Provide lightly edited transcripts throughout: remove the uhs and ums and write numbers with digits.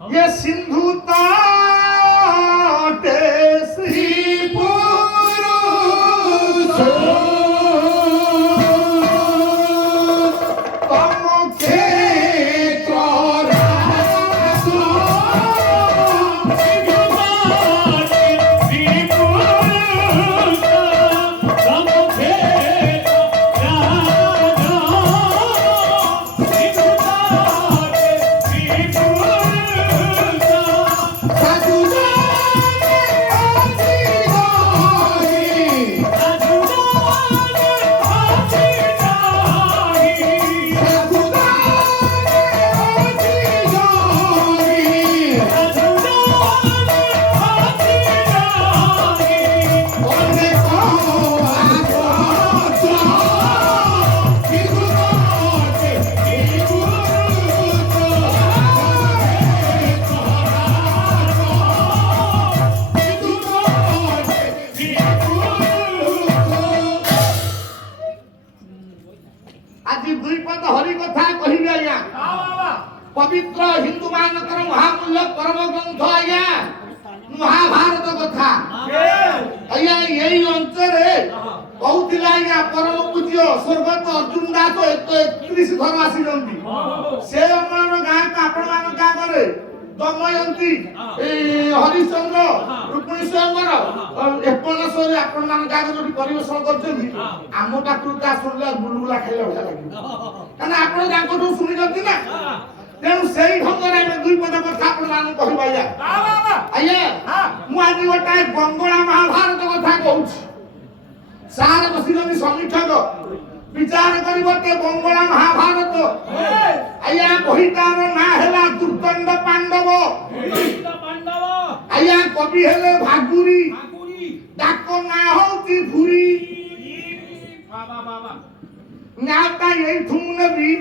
ये सिंधु ताटे श्री पुरुष पवित्र हिंदू मानकर महामूल्य परम ग्रंथ आज्ञा महाभारत कथा आज्ञा यही अंचल कहूला आज्ञा परम पूज्य स्वर्गत अर्जुन दास 131 थर आसी से गाँ आपण मान गाँ करे दमयंती हरिश्चंद्र रुक्मिणी स्वयंवर 51 आपण मान गाँ जो परिवेशन करछन आम पाखु ता सुनले बुलबुला खाइले भला लागियो काना आपण जाको सुनि जति ना तेणु सेई ढंगरे में दुई पद कथा आपण मान कहबा या आया मु आज गोटाए बंगला महाभारत कथा कहूछि सार बसिलनि समीक्षक विचार करिवते बंगला महाभारत आया कहितार ना हेला दुर्दंड पांडव आया कवि हेले भागुरी डाको ना होती भूरी बाबा बाबा नाता यही थुमनबी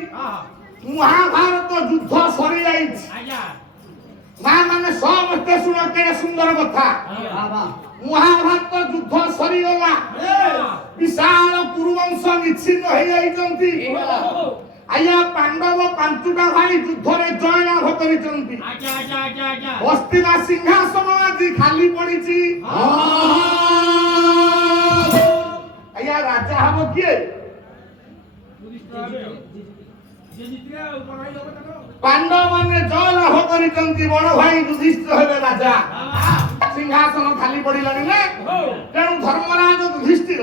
महाभारत युद्ध सरी जाइछ मां माने समस्त सुन के सुंदर कथा महाभारत युद्ध सरी गला विशाल कुरुवंश निश्चिन्न हो जाइछंती आया पांडव पांचुटा भाई युद्ध रे जय लाभ करिछंती हस्तिना सिंहासन आज खाली पड़िछि आया राजा हबो किए पांडव माने जय लाभ करिछंती बड़ भाई युधिष्ठिर हेले राजा सिंहासन खाली पड़िलानी ना तेणु धर्मराज युधिष्ठिर